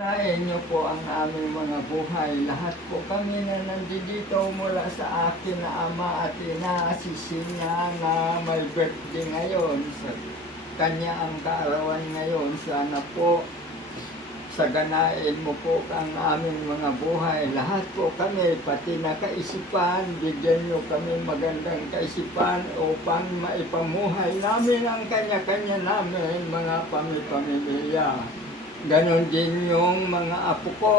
Pagpalain niyo po ang aming mga buhay. Lahat po kami na nandito mula sa akin na ama at ina, si Sina na may birthday ngayon. Sa kanya ang kaarawan ngayon. Sana po saganain mo po ang aming mga buhay. Lahat po kami, pati na kaisipan, bigyan niyo kami magandang kaisipan upang maipamuhay namin ang kanya-kanya namin mga pamilya. Ganon din yung mga apo ko,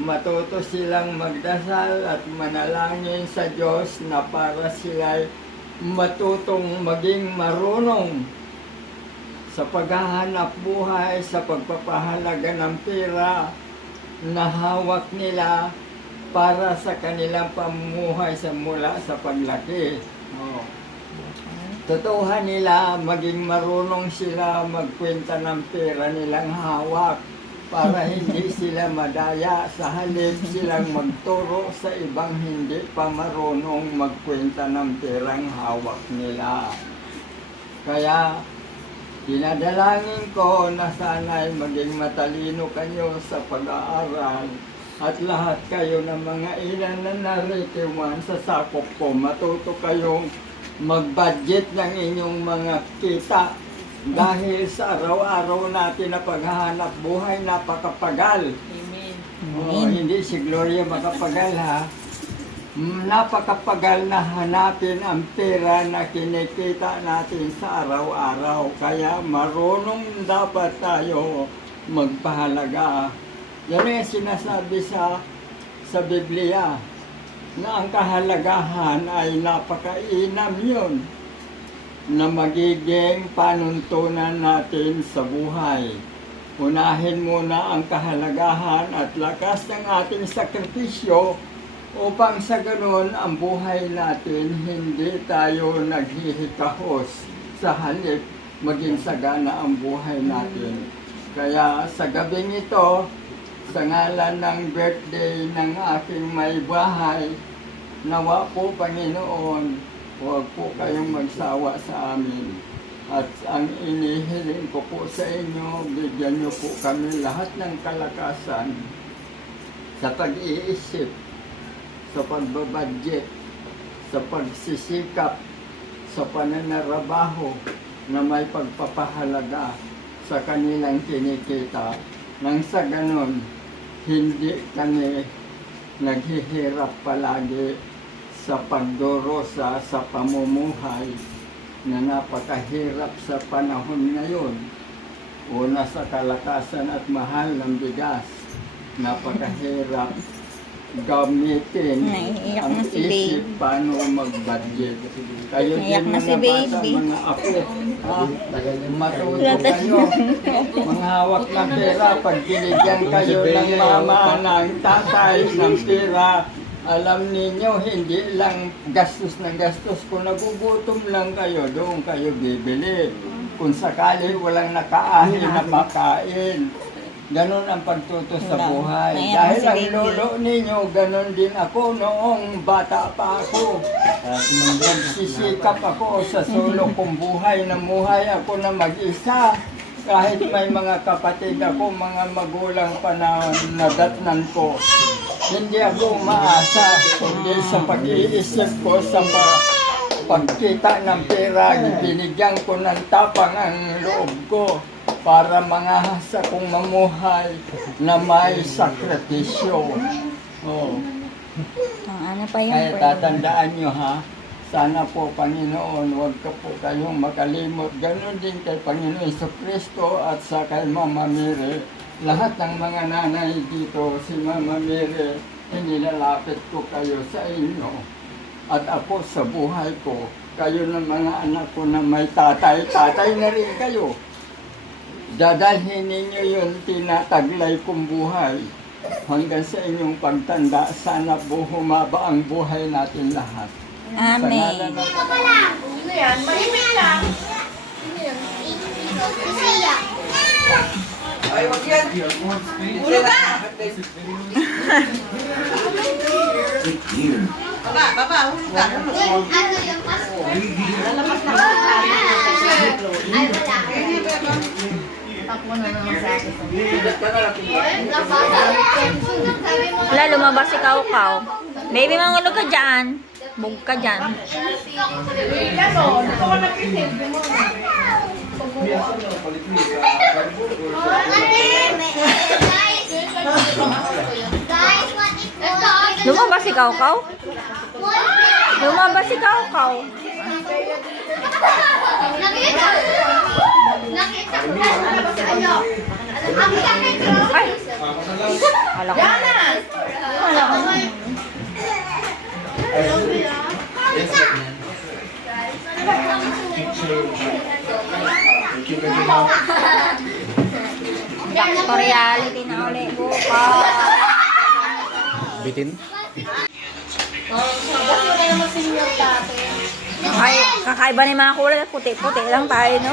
matuto silang magdasal at manalangin sa Diyos na para sila'y matutong maging marunong sa paghahanap buhay, sa pagpapahalaga ng pera na hawak nila para sa kanilang pamumuhay sa mula sa paglaki. Totoohan nila, maging marunong sila magkwenta ng pera nilang hawak para hindi sila madaya, sa halip silang magturo sa ibang hindi pa marunong magkwenta ng perang hawak nila. Kaya dinadalangin ko na sana'y maging matalino kayo sa pag-aaral at lahat kayo ng mga ilan na naritiwan sa sakop ko, matuto kayong mag-budget ng inyong mga kita dahil sa araw-araw natin na paghahanap buhay napakapagal. Amen. Hindi si Gloria makapagal ha. Napakapagal na hanapin ang pera na kinikita natin sa araw-araw. Kaya marunong dapat tayo magpahalaga. Yan yung sinasabi sa Biblia, na ang kahalagahan ay napakainam yun na magiging panuntunan natin sa buhay. Unahin muna ang kahalagahan at lakas ng ating sakripisyo upang sa ganun ang buhay natin hindi tayo naghihikahos, sa halip maging sagana ang buhay natin. Kaya sa gabing ito, sa ngalan ng birthday ng aking may bahay, nawa po Panginoon, huwag po kayong magsawa sa amin. At ang inihiling ko po sa inyo, bigyan niyo po kami lahat ng kalakasan sa pag-iisip, sa pagbabudget, sa pagsisikap, sa pananarabaho na may pagpapahalaga sa kanilang kinikita. Nang sa ganon, hindi kami naghihirap palagi sa pagdurusa sa pamumuhay na napakahirap sa panahon ngayon. Una sa kalakasan at mahal ng bigas, napakahirap gamitin Naiiyak ang na si isip baby. paano mag-budget. Kayo Naiiyak din na si mga bata, baby. mga apo, matuto kayo. Mga hawak ng pera, pag binigyan kayo ng mama, ng tatay, ng pera, alam ninyo, hindi lang gastos ng gastos. Kung nagugutom lang kayo, doon kayo bibili. Kung sakali walang nakaahin na makain. Ganon ang pagtuto sa buhay. Dahil ang lolo ninyo, ganon din ako noong bata pa ako. At nagsisikap ako sa solo kong buhay, namuhay ako na mag-isa. Kahit may mga kapatid ako, mga magulang pa na nadatnan ko. Hindi ako umaasa, kundi sa pag-iisip ko, sa pagkita ng pera, binigyan ko ng tapang ang loob ko para mangahasa kong mamuhay na may sakripisyo. Oh. Ano pa yung Kaya tatandaan nyo ha, sana po Panginoon, huwag ka po kayong makalimot. Ganon din kay Panginoon Jesucristo at sa kay Mama Mary. Lahat ng mga nanay dito, si Mama Mary, inilalapit ko kayo sa inyo. At ako sa buhay ko, kayo ng mga anak ko na may tatay, tatay na rin kayo. Dadalhin ninyo yung tinataglay kong buhay hanggang sa inyong pagtanda. Sana po humaba ang buhay natin lahat. Amen. Sino yan? Malimit lang. Sino yan? Siya. Ay, wag yan! Ulo ka! Baba, baba, ulo ka. Ano yung pasko? Ay, Ay, wala. Takbo na naman sa akin. Sigat ka na lang. Wala, lumabas si Kaukaw. Baby, mangulog ka dyan. Bug ka dyan. Lumabas si Kaukaw? Lumabas si Kaukaw. Nakita ko ano? Ang sakit ko. Ay! Wala ko. Wala ko. Back to reality na ulit bukas. Bitin? Ay, kakaiba ni mga kulay. Puti-puti lang tayo, no?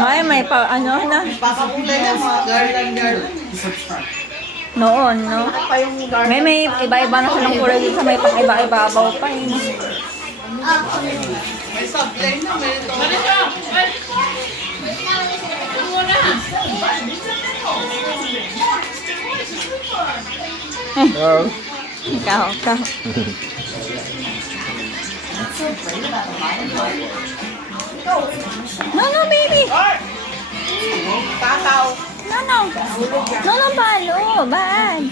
Ay, may pa, ano na. Papakulay ng mga garland. Noon, no? May iba-iba na silang kulay dito sa may pang-iba-ibabaw pa, eh. May supply na, may ito. Oo. Ikaw. No, baby. Tataw. No, balo. Bad.